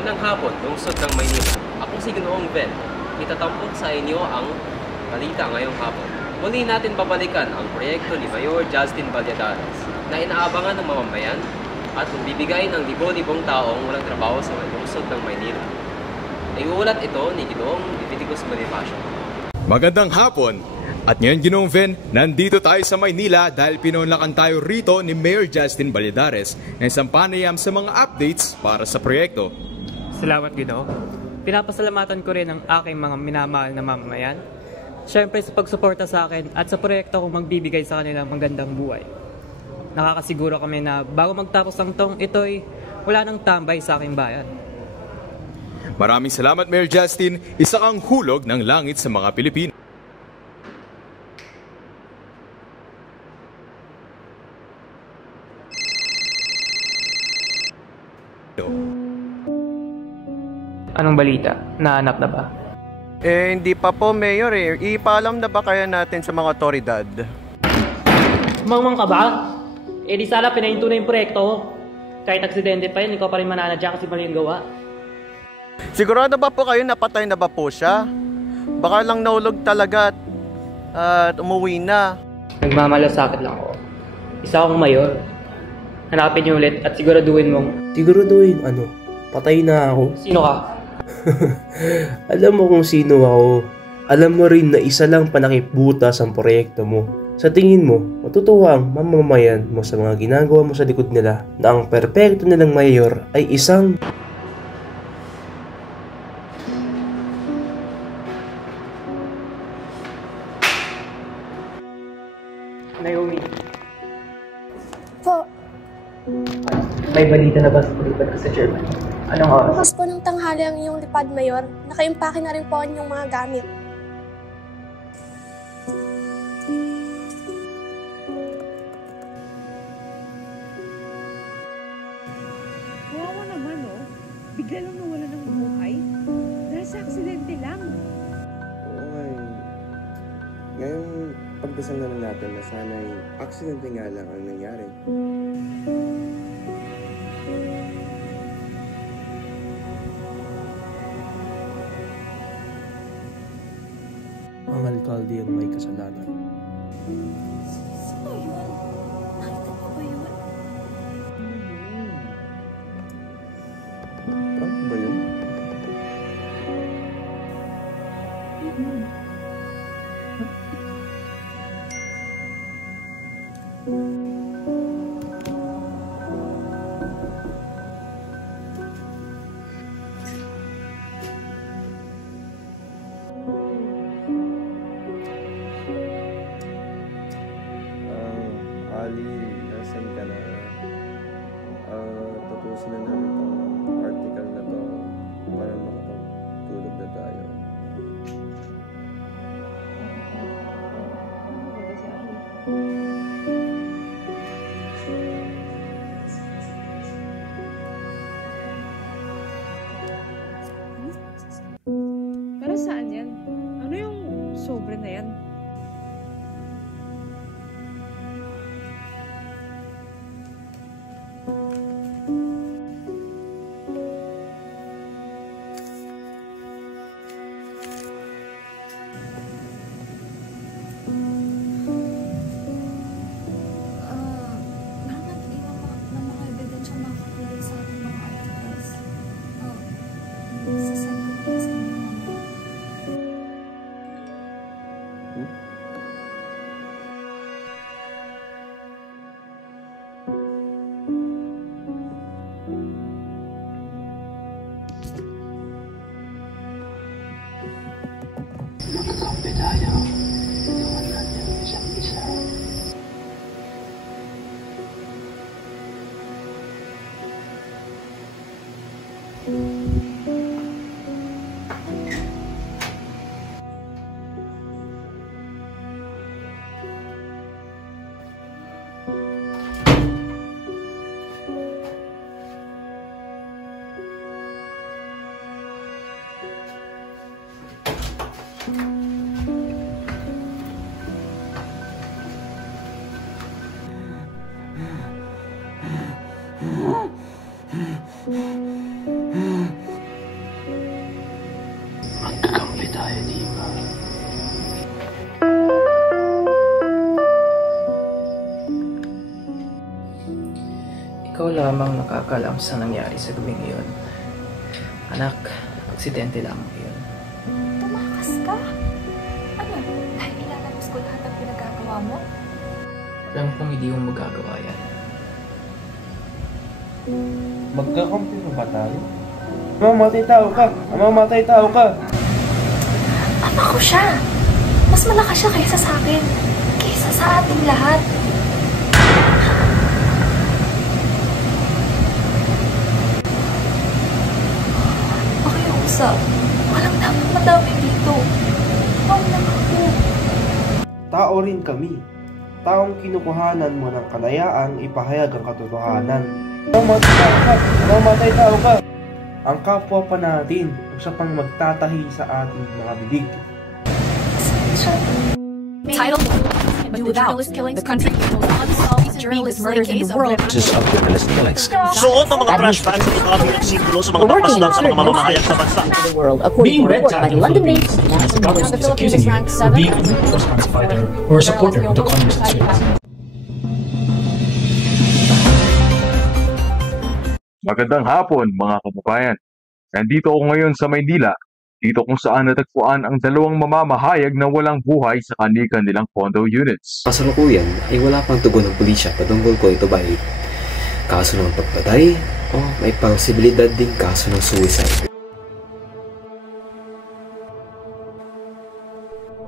Magandang hapon, lungsod ng Maynila. Ako si Ginoong Ben. Itatampok sa inyo ang balita ngayong hapon. Muli natin babalikan ang proyekto ni Mayor Justin Valladares na inaabangan ng mamamayan at bibigay ng libo-libong taong walang trabaho sa lungsod ng Maynila. Iuulat ito ni Ginoong Leviticus Bonifacio. Magandang hapon! At ngayon, Ginoong Ven, nandito tayo sa Maynila dahil pinunlakan tayo rito ni Mayor Justin Valladares na isang panayam sa mga updates para sa proyekto. Salamat, Ginoo. Pinapasalamatan ko rin ang aking mga minamahal na mamamayan. Siyempre sa pagsuporta sa akin at sa proyekto kong magbibigay sa kanila ng magandang buhay. Nakakasiguro kami na bago magtapos ng tong ito'y wala nang tambay sa aking bayan. Maraming salamat, Mayor Justin. Isa kang hulog ng langit sa mga Pilipino. Anong balita? Nahanap na ba? Hindi pa po, Mayor eh. Ipaalam na ba kaya natin sa mga otoridad? Mangmang ka ba? Di sana pinahinto na yung proyekto. Kahit aksidente pa yun, ikaw pa rin mananadya kasi mali yung gawa. Sigurado ba po kayo napatay na ba po siya? Baka lang naulog talaga at umuwi na. Nagmamalasakit lang ako. Isa akong mayor. Hanapin niyo ulit at siguraduhin mong... Siguraduhin ano? Patay na ako? Sino ka? Alam mo kung sino ako. Alam mo rin na isa lang panakibutas ang proyekto mo. Sa tingin mo, matutuwa ang mamamayan mo sa mga ginagawa mo sa likod nila na ang perpekto nilang mayor ay isang... Naomi. Po, May balita na ba sa paglipat ko sa Germany? Anong oras? bukas po ng tanghali ang iyong lipad, Mayor. Nakaimpake na rin po ang iyong mga gamit. Wawa naman, oh. Bigla lang nawala ng buhay. Nasa aksidente lang. Oo nga eh. Ngayon, pagdasal naman natin na sana'y aksidente nga lang ang nangyari. Ang alkalde ang may kasalanan. Sino yun? Nakita mo ba yun? Tama ba yun? Ali, nasan ka na? Tapusin na namin tong article na to para makapagtulog na tayo. Para saan yan? Ano yung sobre na yan? Lahat ng mga ebidensya makakatulong sa ating mga articles. Sasabihin ko sa inyo mamaya. Ikaw lamang nakakalam sa nangyari sa gabing iyon. Anak, aksidente lamang iyon. Tumakas ka? Ano? Dahil ilalabas ko lahat ng pinagagawa mo? Alam kong hindi mo magagawa yan. Magkakampi na ba tayo? Mamamatay tao ka! Mamamatay tao ka! Ama ko siya! Mas malakas siya kaysa sa akin. Kaysa sa ating lahat. Pakiusap. Walang dapat madami dito. Huwag lang ako. Tao rin kami. Taong kinukuhanan mo ng kalayaang ipahayag ang katotohanan. Mamamatay tao ka! Mamamatay tao ka! Ang kapwa pa natin sa pang magtatahi sa ating mga bibig. Title: Do Without the Country Most Unsolved Journalist Murder Case of Journalist Killings. Suot ng mga trash bags sa mga bilang simbolo sa mga tapaslang sa mga mamamahayag sa bansa. Being read by the London based the government is accusing you of being a responsible fighter or a supporter of the communist state. Magandang hapon mga kababayan. Nandito ako ngayon sa Maynila, dito kung saan natagpuan ang dalawang mamamahayag na walang buhay sa kanilang condo units. Kasalukuyan ay wala pang tugon ng pulisya patungkol kung ito ba ay kaso ng pagpatay o may posibilidad ding kaso ng suicide.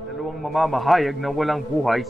Dalawang mamamahayag na walang buhay